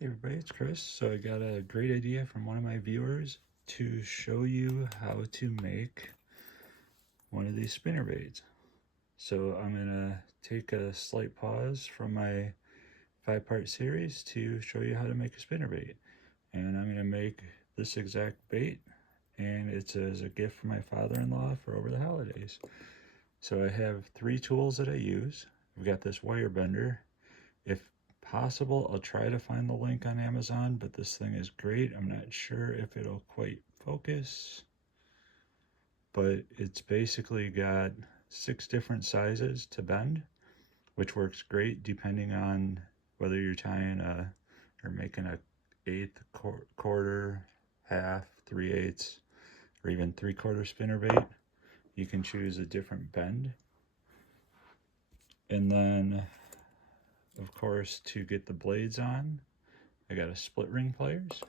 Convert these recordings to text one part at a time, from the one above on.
Hey everybody, it's Chris. So I got a great idea from one of my viewers to show you how to make one of these spinnerbaits. So I'm gonna take a slight pause from my 5-part series to show you how to make a spinnerbait. And I'm gonna make this exact bait, and it's as a gift from my father-in-law for over the holidays. So I have 3 tools that I use. I've got this wire bender. If possible, I'll try to find the link on Amazon, but this thing is great. I'm not sure if it'll quite focus, but it's basically got 6 different sizes to bend, which works great depending on whether you're tying or making a 1/8, quarter, half, 3/8, or even 3/4 spinnerbait. You can choose a different bend. And then, of course, to get the blades on, I got a split ring pliers.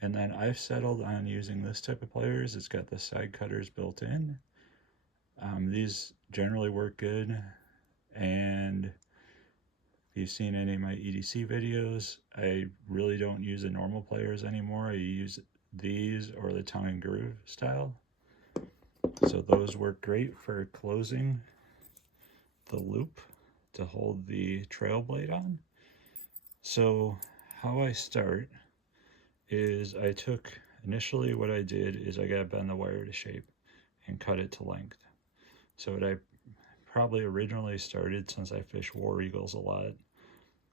And then I've settled on using this type of pliers. It's got the side cutters built in. These generally work good. And if you've seen any of my EDC videos, I really don't use the normal pliers anymore. I use these or the tongue and groove style. So those work great for closing the loop to hold the trail blade on. So how I start is initially what I did is I got to bend the wire to shape and cut it to length. So what I probably originally started, since I fish war eagles a lot,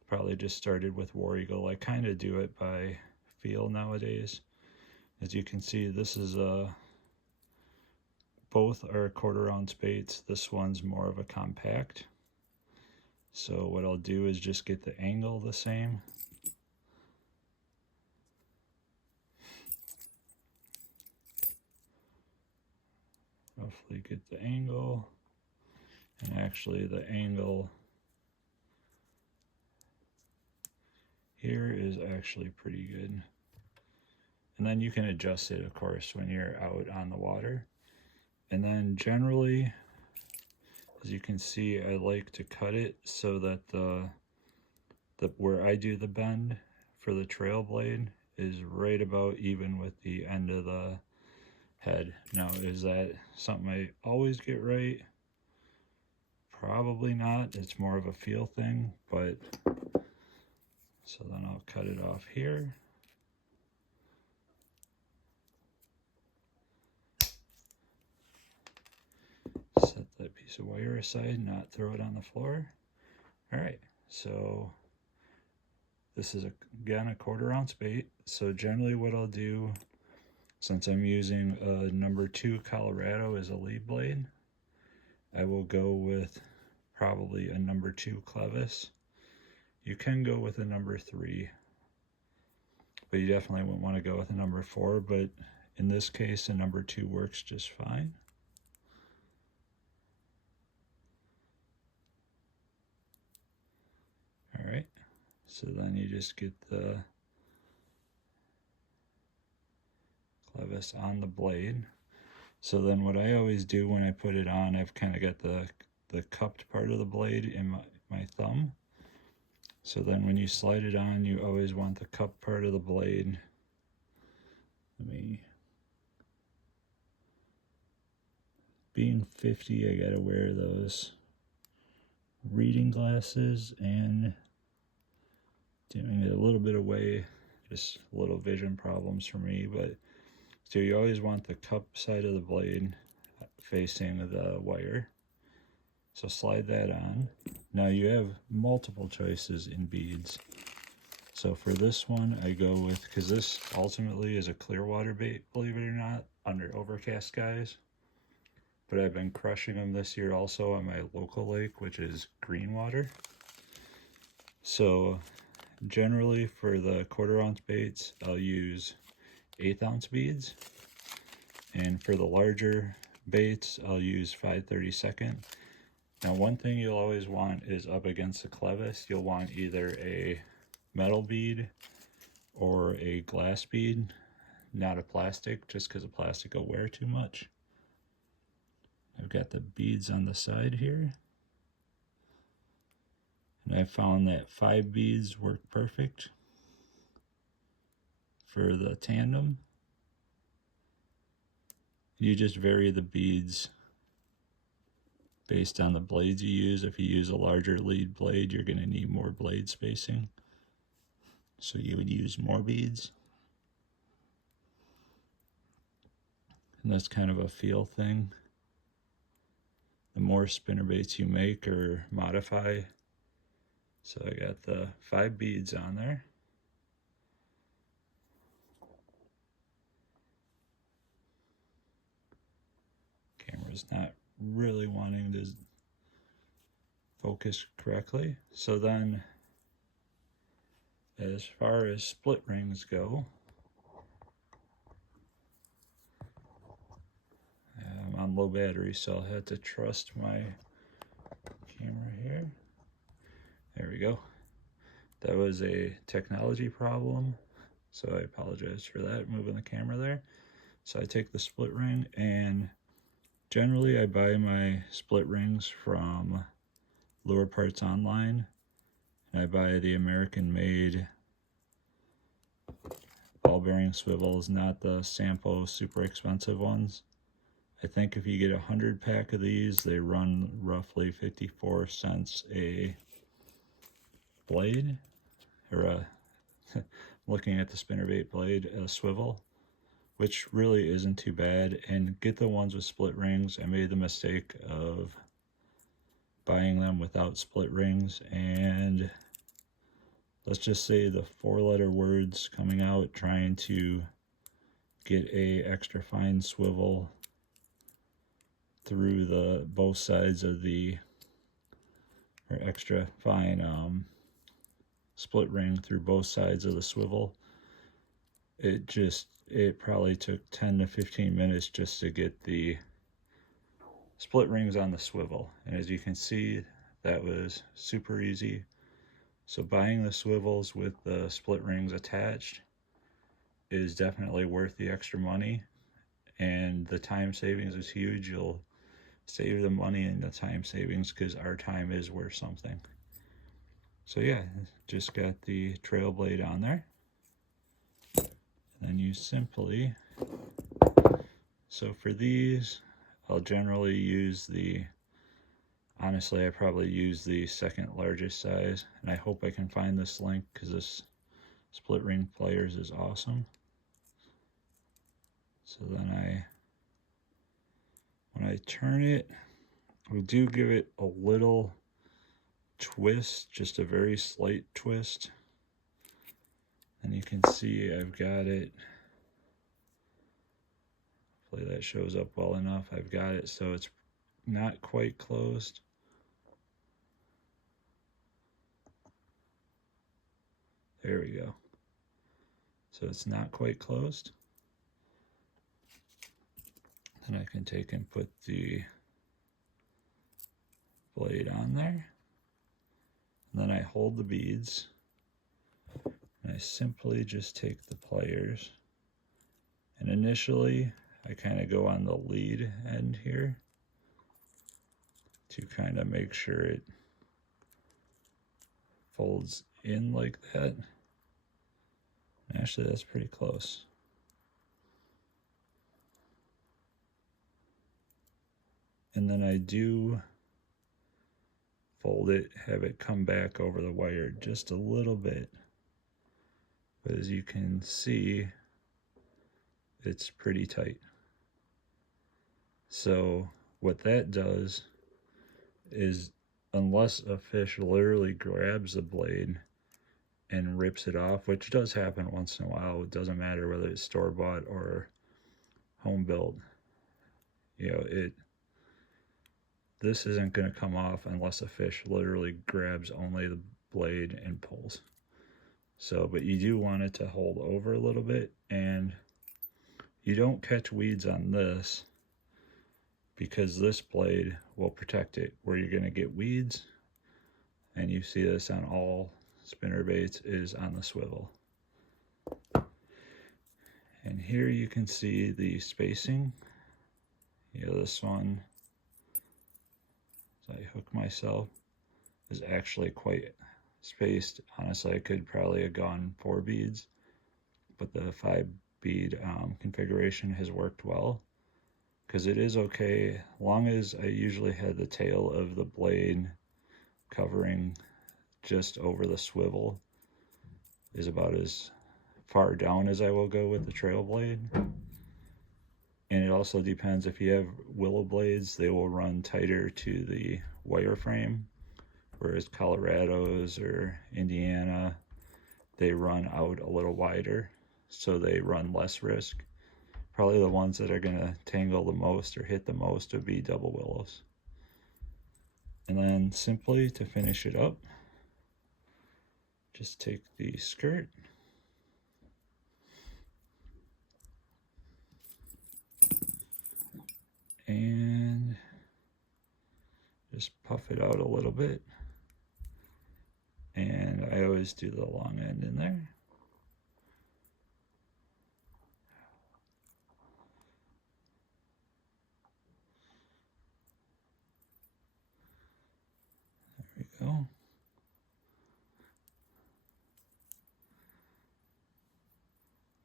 probably just started with war eagle. I kind of do it by feel nowadays. As you can see, this is both are 1/4 ounce baits. This one's more of a compact. So what I'll do is just get the angle the same. Roughly get the angle, and actually the angle here is actually pretty good. And then you can adjust it, of course, when you're out on the water. And then generally, as you can see, I like to cut it so that the where I do the bend for the trail blade is right about even with the end of the head. Now, is that something I always get right? Probably not. It's more of a feel thing, but so then I'll cut it off here. Set that piece of wire aside, not throw it on the floor. All right, so this is again a 1/4 ounce bait. So generally what I'll do, since I'm using a number 2 Colorado as a lead blade, I will go with probably a number 2 clevis. You can go with a number 3, but you definitely wouldn't want to go with a number 4, but in this case a number 2 works just fine. All right, so then you just get the clevis on the blade. So then what I always do when I put it on, I've kind of got the cupped part of the blade in my thumb. So then when you slide it on, you always want the cupped part of the blade. Being 50, I gotta wear those reading glasses and doing it a little bit away, just little vision problems for me, but so you always want the cup side of the blade facing the wire. So slide that on. Now you have multiple choices in beads. So for this one, I go with, because this ultimately is a clear water bait, believe it or not, under overcast skies. But I've been crushing them this year also on my local lake, which is green water. So generally for the 1/4 ounce baits, I'll use 1/8 ounce beads. And for the larger baits, I'll use 5/32. Now, one thing you'll always want is up against the clevis, you'll want either a metal bead or a glass bead, not a plastic, just because the plastic will wear too much. I've got the beads on the side here. And I found that 5 beads work perfect for the tandem. You just vary the beads based on the blades you use. If you use a larger lead blade, you're going to need more blade spacing. So you would use more beads. And that's kind of a feel thing. The more spinnerbaits you make or modify. So I got the 5 beads on there. Camera's not really wanting to focus correctly. So then, as far as split rings go, I'm on low battery, so I'll have to trust my camera here. There we go. That was a technology problem, so I apologize for that, moving the camera there. So I take the split ring, and generally I buy my split rings from Lure Parts Online, and I buy the American-made ball bearing swivels, not the Sampo super expensive ones. I think if you get 100 pack of these, they run roughly 54 cents a blade, or a looking at the spinnerbait blade, a swivel, which really isn't too bad. And get the ones with split rings. I made the mistake of buying them without split rings, and let's just say the 4-letter words coming out trying to get a extra fine swivel through the both sides of the, or extra fine split ring through both sides of the swivel. It probably took 10 to 15 minutes just to get the split rings on the swivel. And as you can see, that was super easy. So buying the swivels with the split rings attached is definitely worth the extra money, and the time savings is huge. You'll save the money and the time savings because our time is worth something. So yeah, just got the trail blade on there. And then you simply, so for these, I'll generally use the, honestly I probably use the second largest size, and I hope I can find this link because this split ring pliers is awesome. So then when I turn it, we do give it a little twist, just a very slight twist. And you can see I've got it, hopefully that shows up well enough. I've got it so it's not quite closed. There we go. So it's not quite closed. Then I can take and put the blade on there. And then I hold the beads. And I simply just take the pliers. And initially, I kind of go on the lead end here to kind of make sure it folds in like that. And actually, that's pretty close. And then I do fold it, have it come back over the wire just a little bit. But as you can see, it's pretty tight. So what that does is, unless a fish literally grabs the blade and rips it off, which does happen once in a while, it doesn't matter whether it's store-bought or home-built, you know, this isn't going to come off unless a fish literally grabs only the blade and pulls. So, but you do want it to hold over a little bit, and you don't catch weeds on this because this blade will protect it. Where you're going to get weeds, and you see this on all spinnerbaits, is on the swivel. And here you can see the spacing. You know, this one, so I hook myself, is actually quite spaced. Honestly, I could probably have gone 4 beads, but the 5 bead configuration has worked well, because it is okay long as I usually had the tail of the blade covering just over the swivel, is about as far down as I will go with the trail blade. And it also depends, if you have willow blades, they will run tighter to the wireframe, whereas Colorado's or Indiana, they run out a little wider, so they run less risk. Probably the ones that are going to tangle the most or hit the most would be double willows. And then simply to finish it up, just take the skirt and just puff it out a little bit. And I always do the long end in there. There we go.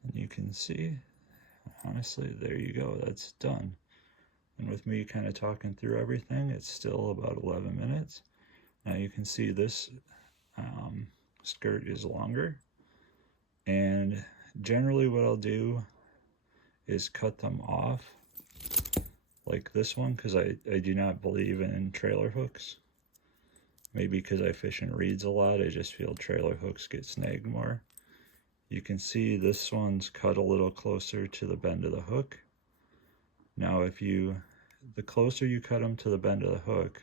And you can see, honestly, there you go, that's done. And with me kind of talking through everything, it's still about 11 minutes. Now you can see this skirt is longer, and generally what I'll do is cut them off like this one, because I do not believe in trailer hooks. Maybe because I fish in reeds a lot, I just feel trailer hooks get snagged more. You can see this one's cut a little closer to the bend of the hook. Now the closer you cut them to the bend of the hook,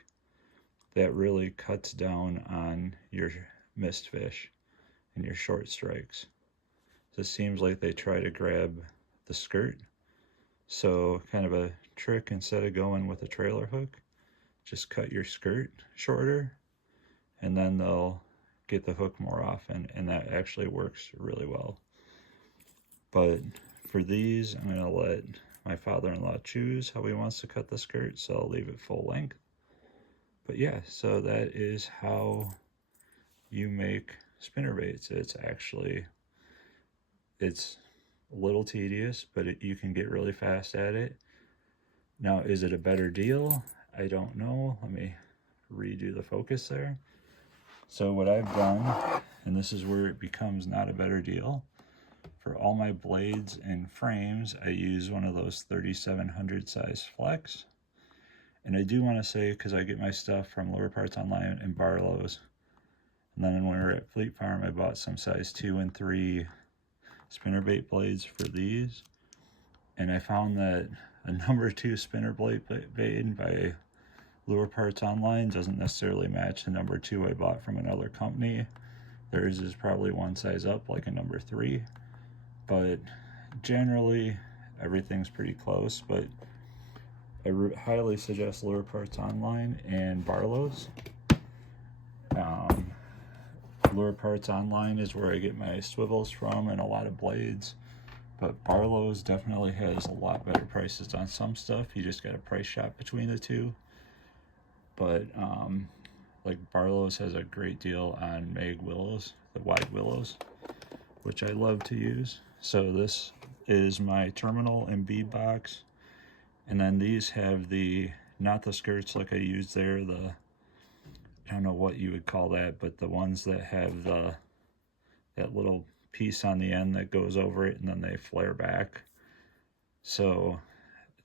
that really cuts down on your missed fish and your short strikes. So it seems like they try to grab the skirt. So kind of a trick, instead of going with a trailer hook, just cut your skirt shorter, and then they'll get the hook more often, and that actually works really well. But for these, I'm going to let my father-in-law choose how he wants to cut the skirt, so I'll leave it full length. But yeah, so that is how you make spinnerbaits. It's a little tedious, but you can get really fast at it. Now, is it a better deal? I don't know. Let me redo the focus there. So what I've done, and this is where it becomes not a better deal, for all my blades and frames, I use one of those 3700 size flex. And I do want to say, because I get my stuff from Lure Parts Online and Barlow's, and then when we were at Fleet Farm, I bought some size 2 and 3 spinnerbait blades for these. And I found that a number 2 spinnerbait blade by Lure Parts Online doesn't necessarily match the number 2 I bought from another company. Theirs is probably one size up, like a number 3. But generally, everything's pretty close. But I highly suggest Lure Parts Online and Barlow's. Lure Parts Online is where I get my swivels from and a lot of blades. But Barlow's definitely has a lot better prices on some stuff. You just got to price shop between the two. But like Barlow's has a great deal on mag willows, the wide willows, which I love to use. So this is my terminal and bead box. And then these have not the skirts like I used there, I don't know what you would call that, but the ones that have that little piece on the end that goes over it and then they flare back. So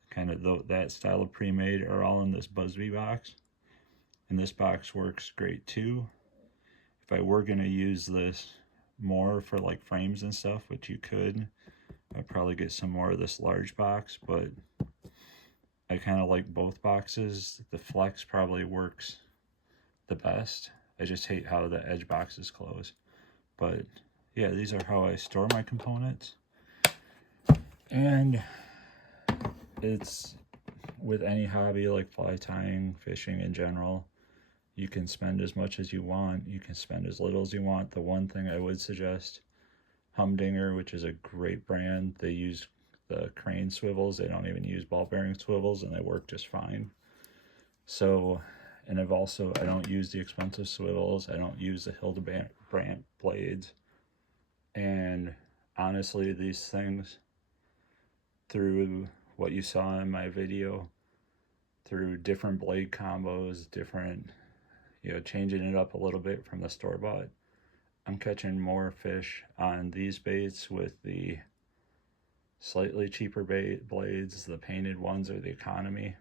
kind of that style of pre-made are all in this Busby box. And this box works great too. If I were going to use this more for like frames and stuff, which you could, I'd probably get some more of this large box, but I kind of like both boxes. The flex probably works the best. I just hate how the edge boxes close. But yeah, these are how I store my components. And it's with any hobby like fly tying, fishing in general, you can spend as much as you want. You can spend as little as you want. The one thing I would suggest, Humdinger, which is a great brand, they use the crane swivels. They don't even use ball bearing swivels, and they work just fine. So And I don't use the expensive swivels. I don't use the Hildebrand blades. And honestly, these things, through what you saw in my video, through different blade combos, different, changing it up a little bit from the store-bought, I'm catching more fish on these baits with the slightly cheaper blades, the painted ones or the economy.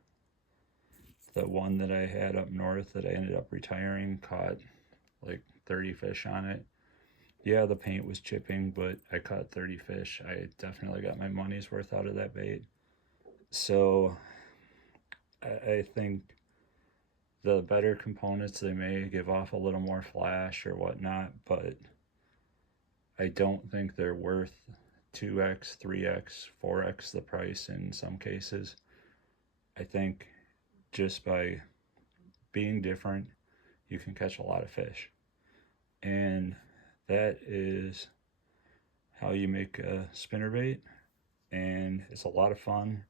The one that I had up north that I ended up retiring caught like 30 fish on it. Yeah, the paint was chipping, but I caught 30 fish. I definitely got my money's worth out of that bait. So I think the better components, they may give off a little more flash or whatnot, but I don't think they're worth 2x, 3x, 4x the price in some cases. I think just by being different, you can catch a lot of fish. And that is how you make a spinnerbait, and it's a lot of fun.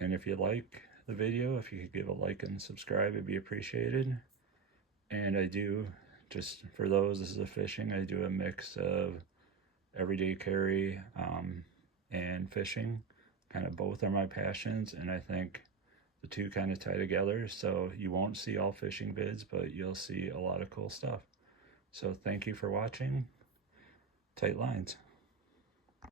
And if you like the video, if you could give a like and subscribe, it'd be appreciated. And I do, just for those, this is a fishing, I do a mix of everyday carry and fishing. Kind of both are my passions, and I think the two kind of tie together. So you won't see all fishing vids, but you'll see a lot of cool stuff. So thank you for watching. Tight lines.